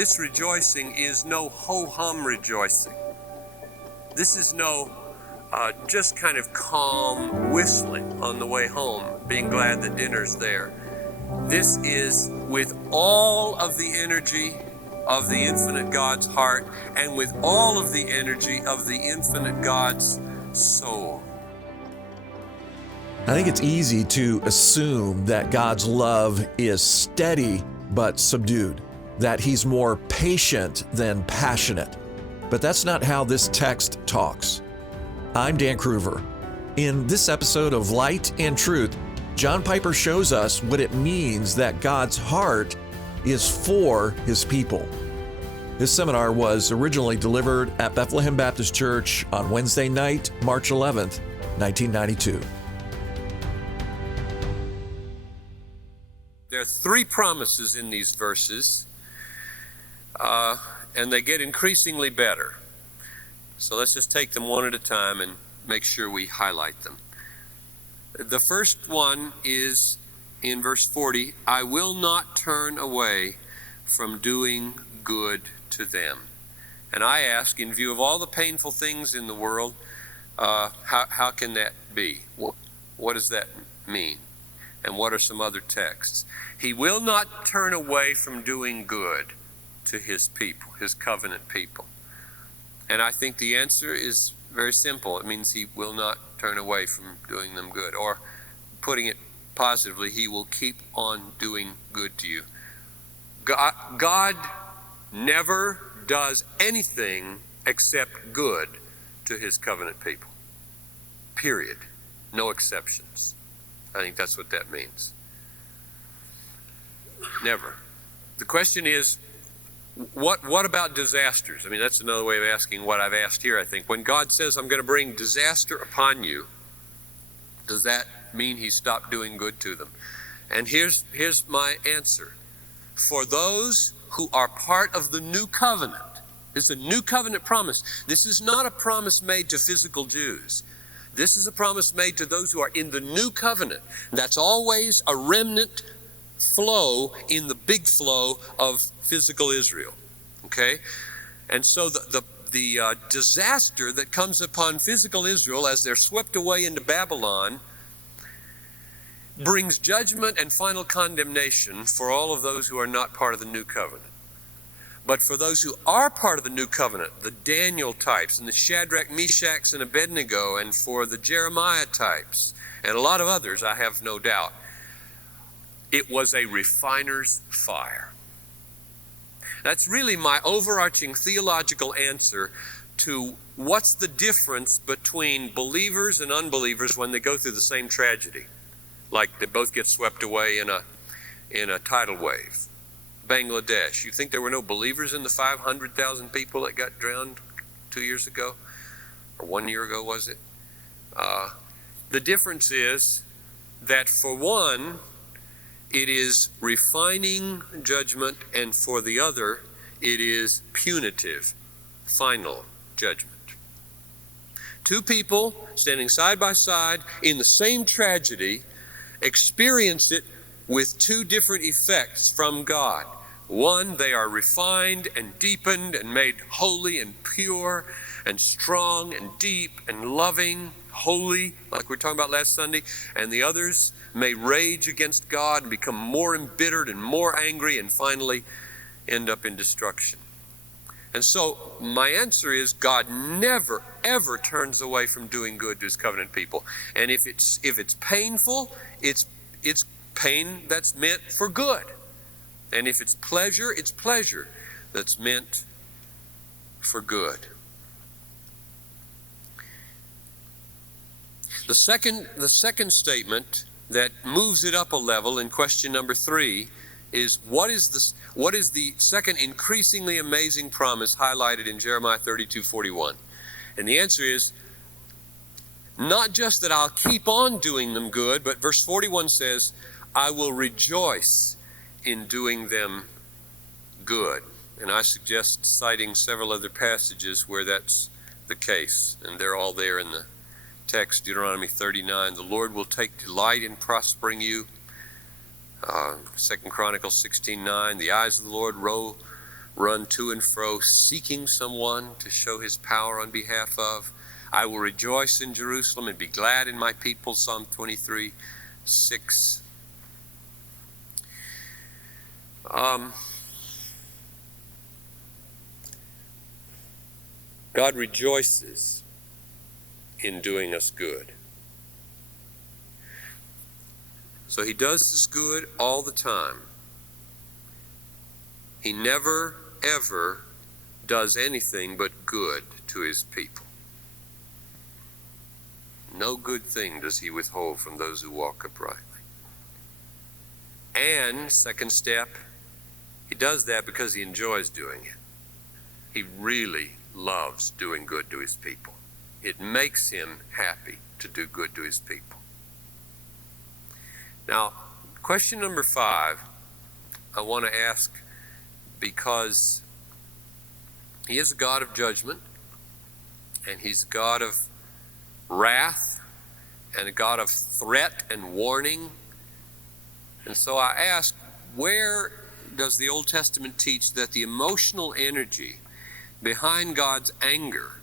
this rejoicing is no ho-hum rejoicing. This is no just kind of calm whistling on the way home, being glad that dinner's there. This is with all of the energy of the infinite God's heart and with all of the energy of the infinite God's soul. I think it's easy to assume that God's love is steady but subdued, that he's more patient than passionate. But that's not how this text talks. I'm Dan Kruver. In this episode of Light and Truth, John Piper shows us what it means that God's heart is for his people. This seminar was originally delivered at Bethlehem Baptist Church on Wednesday night, March 11th, 1992. There are three promises in these verses, and they get increasingly better. So let's just take them one at a time and make sure we highlight them. The first one is in verse 40, I will not turn away from doing good to them. And I ask, in view of all the painful things in the world, how can that be? What does that mean? And what are some other texts? He will not turn away from doing good to his people, his covenant people. And I think the answer is very simple. It means he will not turn away from doing them good. Or putting it positively, he will keep on doing good to you. God never does anything except good to his covenant people. Period. No exceptions. I think that's what that means. Never. The question is, what about disasters? I mean, that's another way of asking what I've asked here, I think. When God says, I'm going to bring disaster upon you, does that mean he stopped doing good to them? And here's my answer. For those who are part of the new covenant, it's a new covenant promise. This is not a promise made to physical Jews. This is a promise made to those who are in the new covenant. That's always a remnant flow in the big flow of physical Israel. Okay? And so the disaster that comes upon physical Israel as they're swept away into Babylon brings judgment and final condemnation for all of those who are not part of the new covenant. But for those who are part of the new covenant, the Daniel types and the Shadrach, Meshach, and Abednego, and for the Jeremiah types, and a lot of others, I have no doubt, it was a refiner's fire. That's really my overarching theological answer to what's the difference between believers and unbelievers when they go through the same tragedy. Like they both get swept away in a tidal wave. Bangladesh. You think there were no believers in the 500,000 people that got drowned 2 years ago? Or 1 year ago, was it? The difference is that for one, it is refining judgment, and for the other, it is punitive, final judgment. Two people standing side by side in the same tragedy experience it with two different effects from God. One, they are refined and deepened and made holy and pure and strong and deep and loving, holy, like we were talking about last Sunday. And the others may rage against God and become more embittered and more angry and finally end up in destruction. And so my answer is God never, ever turns away from doing good to his covenant people. And if it's painful, it's pain that's meant for good. And if it's pleasure that's meant for good. The second statement that moves it up a level in question number 3 is what is the second increasingly amazing promise highlighted in Jeremiah 32:41? And the answer is not just that I'll keep on doing them good, but verse 41 says, I will rejoice in doing them good. And I suggest citing several other passages where that's the case, and they're all there in the text. Deuteronomy 39, the Lord will take delight in prospering you. 2 Chronicles 16:9, the eyes of the Lord rove run to and fro, seeking someone to show his power on behalf of. I will rejoice in Jerusalem and be glad in my people, Psalm 23:6. God rejoices in doing us good. So he does us good all the time. He never, ever does anything but good to his people. No good thing does he withhold from those who walk uprightly. And, second step, he does that because he enjoys doing it. He really loves doing good to his people. It makes him happy to do good to his people. Now, question number 5, I want to ask because he is a God of judgment, and he's a God of wrath, and a God of threat and warning. And so I ask, where does the Old Testament teach that the emotional energy behind God's anger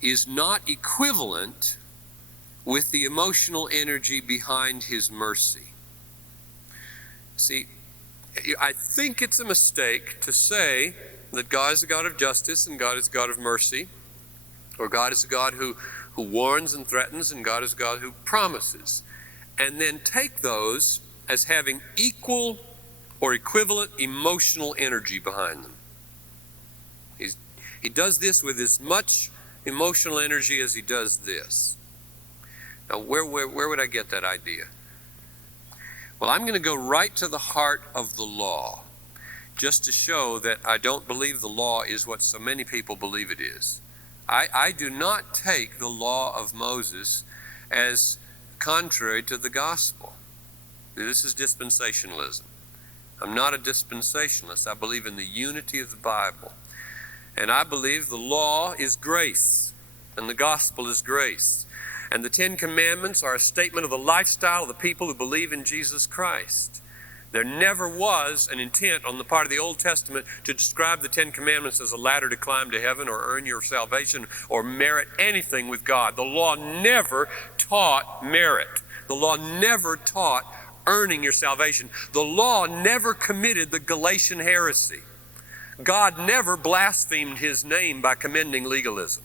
is not equivalent with the emotional energy behind his mercy? See, I think it's a mistake to say that God is a God of justice and God is a God of mercy, or God is a God who warns and threatens and God is a God who promises, and then take those as having equal or equivalent emotional energy behind them. He does this with as much emotional energy as he does this. Now, where would I get that idea? Well, I'm going to go right to the heart of the law, just to show that I don't believe the law is what so many people believe it is. I do not take the law of Moses as contrary to the gospel. This is dispensationalism. I'm not a dispensationalist. I believe in the unity of the Bible. And I believe the law is grace, and the gospel is grace. And the 10 Commandments are a statement of the lifestyle of the people who believe in Jesus Christ. There never was an intent on the part of the Old Testament to describe the 10 Commandments as a ladder to climb to heaven or earn your salvation or merit anything with God. The law never taught merit. The law never taught earning your salvation. The law never committed the Galatian heresy. God never blasphemed his name by commending legalism.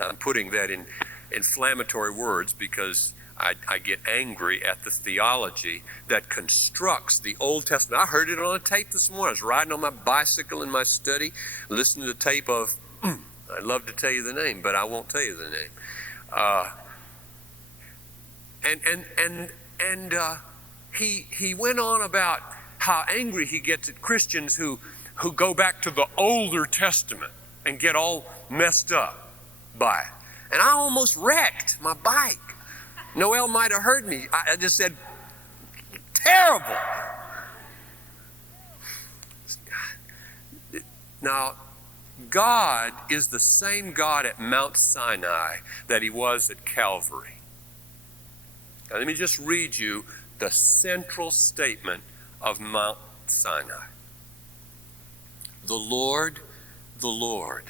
I'm putting that in inflammatory words because I get angry at the theology that constructs the Old Testament. I heard it on a tape this morning. I was riding on my bicycle in my study, listening to the tape of, I'd love to tell you the name, but I won't tell you the name. He went on about how angry he gets at Christians who go back to the older Testament and get all messed up by it. And I almost wrecked my bike. Noel might have heard me. I just said, terrible. Now, God is the same God at Mount Sinai that he was at Calvary. Now, let me just read you the central statement of Mount Sinai. The Lord, the Lord.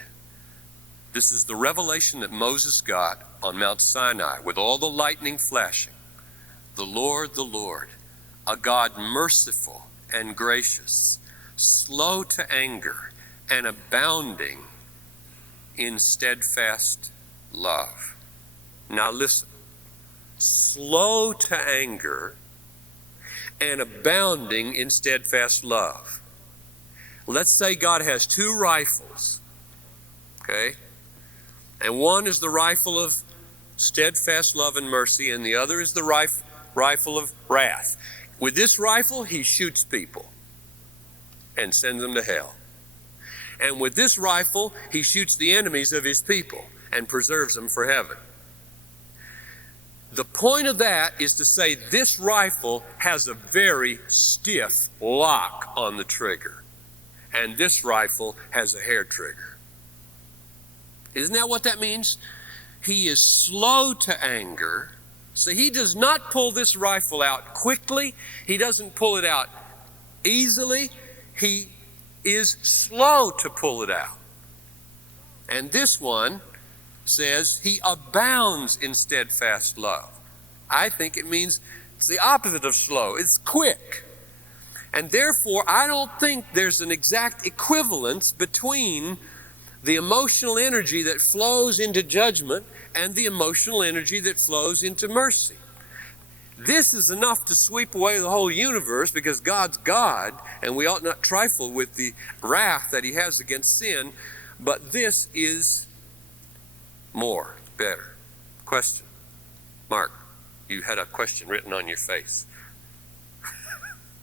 This is the revelation that Moses got on Mount Sinai with all the lightning flashing. The Lord, a God merciful and gracious, slow to anger and abounding in steadfast love. Now listen, slow to anger and abounding in steadfast love. Let's say God has 2 rifles, okay? And one is the rifle of steadfast love and mercy, and the other is the rifle of wrath. With this rifle, he shoots people and sends them to hell. And with this rifle, he shoots the enemies of his people and preserves them for heaven. The point of that is to say this rifle has a very stiff lock on the trigger, and this rifle has a hair trigger. Isn't that what that means? He is slow to anger. So he does not pull this rifle out quickly. He doesn't pull it out easily. He is slow to pull it out. And this one says he abounds in steadfast love. I think it means it's the opposite of slow. It's quick. And therefore, I don't think there's an exact equivalence between the emotional energy that flows into judgment and the emotional energy that flows into mercy. This is enough to sweep away the whole universe because God's God, and we ought not trifle with the wrath that he has against sin, but this is more, better. Question. Mark, you had a question written on your face.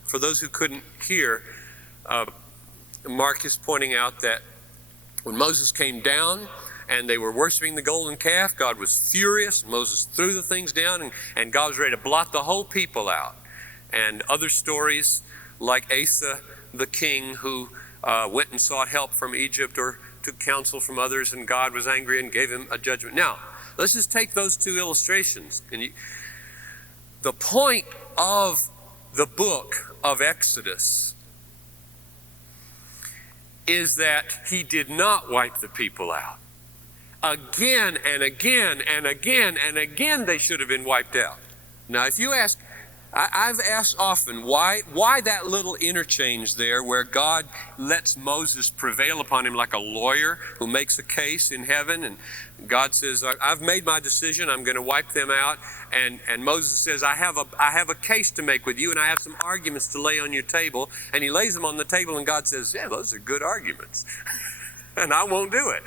For those who couldn't hear, Mark is pointing out that when Moses came down and they were worshiping the golden calf, God was furious. Moses threw the things down, and God was ready to blot the whole people out. And other stories like Asa, the king, who went and sought help from Egypt or took counsel from others, and God was angry and gave him a judgment. Now, let's just take those two illustrations. The point of the book of Exodus is that he did not wipe the people out. Again and again and again and again they should have been wiped out. Now if you ask, I've asked often why that little interchange there where God lets Moses prevail upon him like a lawyer who makes a case in heaven, and God says, I've made my decision, I'm going to wipe them out, and Moses says, I have a case to make with you, and I have some arguments to lay on your table, and he lays them on the table, and God says, yeah, those are good arguments and I won't do it.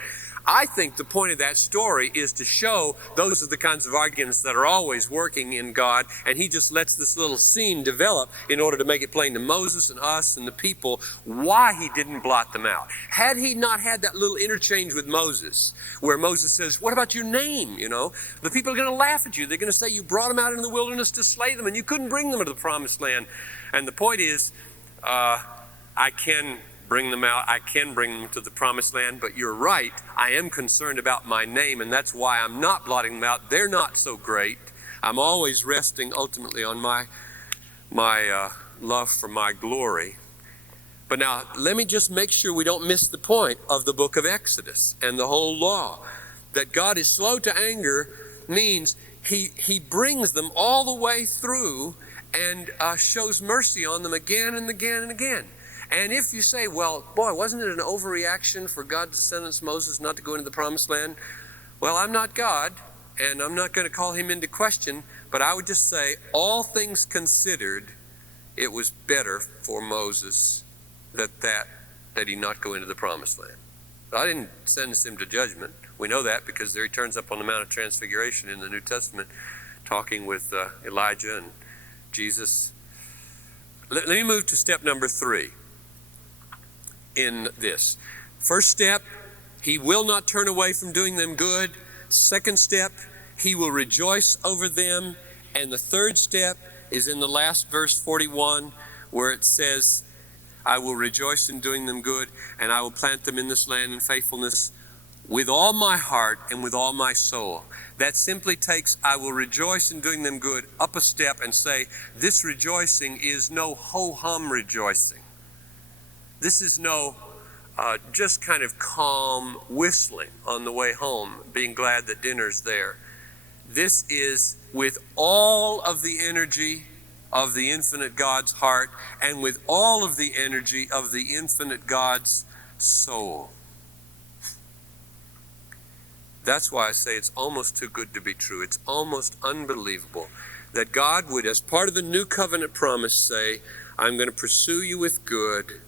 I think the point of that story is to show those are the kinds of arguments that are always working in God, and he just lets this little scene develop in order to make it plain to Moses and us and the people why he didn't blot them out. Had he not had that little interchange with Moses, where Moses says, what about your name? You know, the people are going to laugh at you. They're going to say you brought them out into the wilderness to slay them, and you couldn't bring them into the promised land. And the point is, I can bring them out. I can bring them to the promised land, but you're right. I am concerned about my name, and that's why I'm not blotting them out. They're not so great. I'm always resting ultimately on my love for my glory. But now, let me just make sure we don't miss the point of the book of Exodus and the whole law. That God is slow to anger means he brings them all the way through and shows mercy on them again and again and again. And if you say, well, boy, wasn't it an overreaction for God to sentence Moses not to go into the promised land? Well, I'm not God, and I'm not going to call him into question, but I would just say, all things considered, it was better for Moses that he not go into the promised land. But I didn't sentence him to judgment. We know that because there he turns up on the Mount of Transfiguration in the New Testament, talking with Elijah and Jesus. Let me move to step number 3. In this. First step, he will not turn away from doing them good. Second step, he will rejoice over them. And the third step is in the last verse 41, where it says, I will rejoice in doing them good, and I will plant them in this land in faithfulness with all my heart and with all my soul. That simply takes I will rejoice in doing them good up a step and say, this rejoicing is no ho-hum rejoicing. This is no just kind of calm whistling on the way home, being glad that dinner's there. This is with all of the energy of the infinite God's heart and with all of the energy of the infinite God's soul. That's why I say it's almost too good to be true. It's almost unbelievable that God would, as part of the new covenant promise, say, I'm going to pursue you with good,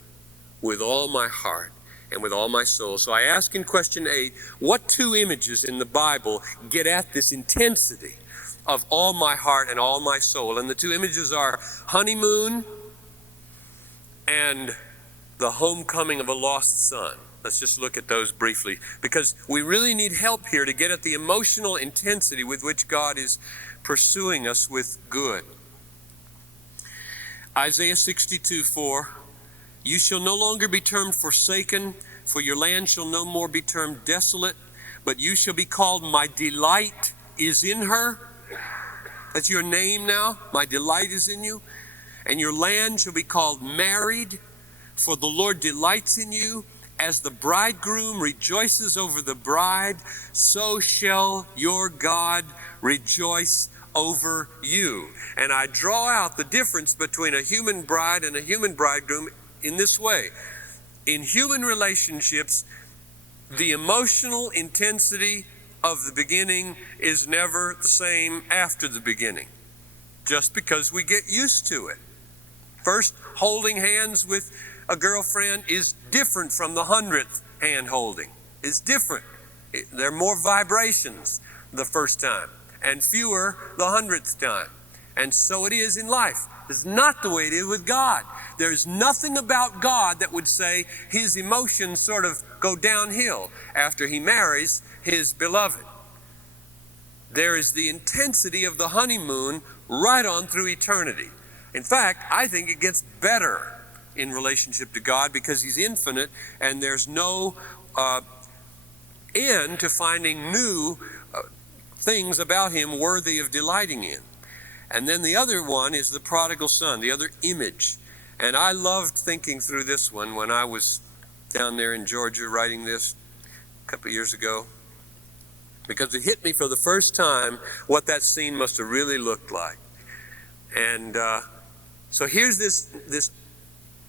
with all my heart and with all my soul. So I ask in question 8, what 2 images in the Bible get at this intensity of all my heart and all my soul? And the 2 images are honeymoon and the homecoming of a lost son. Let's just look at those briefly, because we really need help here to get at the emotional intensity with which God is pursuing us with good. Isaiah 62:4. You shall no longer be termed forsaken, for your land shall no more be termed desolate, but you shall be called, my delight is in her. That's your name now. My delight is in you. And your land shall be called married, For the Lord delights in you. As the bridegroom rejoices over the bride, so shall your God rejoice over you. And I draw out the difference between a human bride and a human bridegroom in this way. In human relationships, the emotional intensity of the beginning is never the same after the beginning, just because we get used to it. First, holding hands with a girlfriend is different from the 100th hand holding. It's different. There are more vibrations the first time and fewer the 100th time. And so it is in life. It's not the way it is with God. There's nothing about God that would say his emotions sort of go downhill after he marries his beloved. There is the intensity of the honeymoon right on through eternity. In fact, I think it gets better in relationship to God because he's infinite and there's no end to finding new things about him worthy of delighting in. And then the other one is the prodigal son, the other image. And I loved thinking through this one when I was down there in Georgia writing this a couple of years ago, because it hit me for the first time what that scene must have really looked like. And so here's this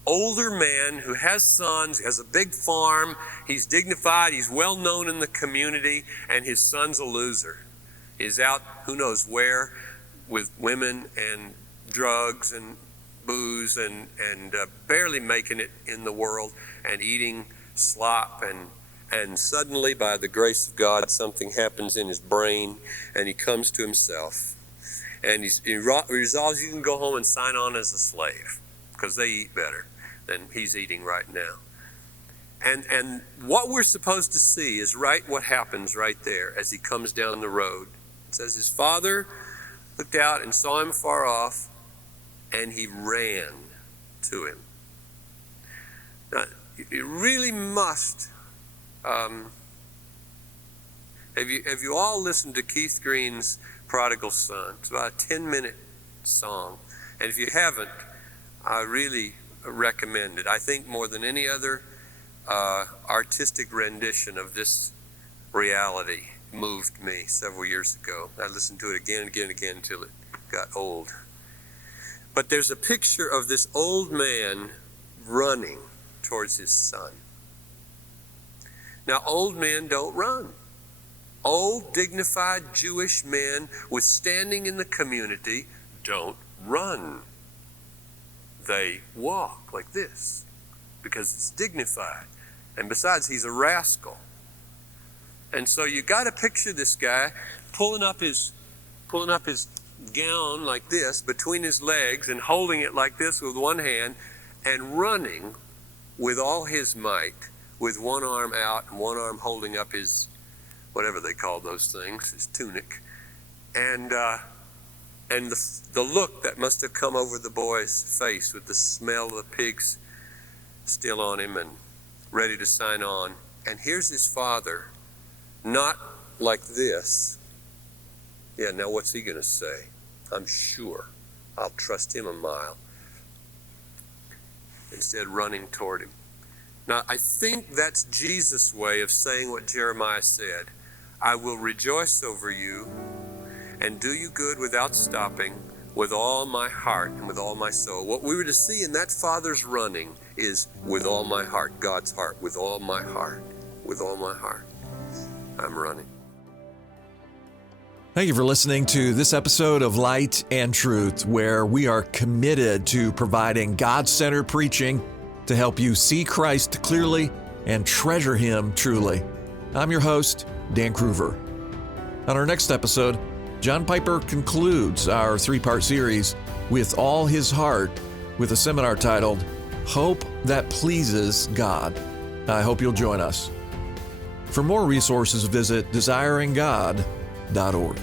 older man who has sons, has a big farm, he's dignified, he's well known in the community, and his son's a loser. He's out who knows where with women and drugs and booze and barely making it in the world and eating slop, and suddenly by the grace of God something happens in his brain and he comes to himself and he resolves he can go home and sign on as a slave because they eat better than he's eating right now. And what we're supposed to see is right what happens right there as he comes down the road. It says his father looked out and saw him far off, and he ran to him. Now, you really must. Have you all listened to Keith Green's Prodigal Son? It's about a 10-minute song. And if you haven't, I really recommend it. I think more than any other artistic rendition of this reality moved me several years ago. I listened to it again and again and again until it got old. But there's a picture of this old man running towards his son. Now, old men don't run. Old, dignified Jewish men with standing in the community don't run. They walk like this because it's dignified. And besides, he's a rascal. And so you got to picture this guy pulling up his gown like this between his legs and holding it like this with one hand and running with all his might, with one arm out and one arm holding up his, whatever they call those things, his tunic. And the look that must have come over the boy's face with the smell of the pigs still on him and ready to sign on. And here's his father, not like this. Yeah, now what's he going to say? I'm sure I'll trust him a mile. Instead, running toward him. Now, I think that's Jesus' way of saying what Jeremiah said. I will rejoice over you and do you good without stopping, with all my heart and with all my soul. What we were to see in that father's running is with all my heart, God's heart, with all my heart, with all my heart. I'm running. Thank you for listening to this episode of Light and Truth, where we are committed to providing God-centered preaching to help you see Christ clearly and treasure Him truly. I'm your host, Dan Kruver. On our next episode, John Piper concludes our three-part series, With All His Heart, with a seminar titled, Hope That Pleases God. I hope you'll join us. For more resources, visit desiringgod.org.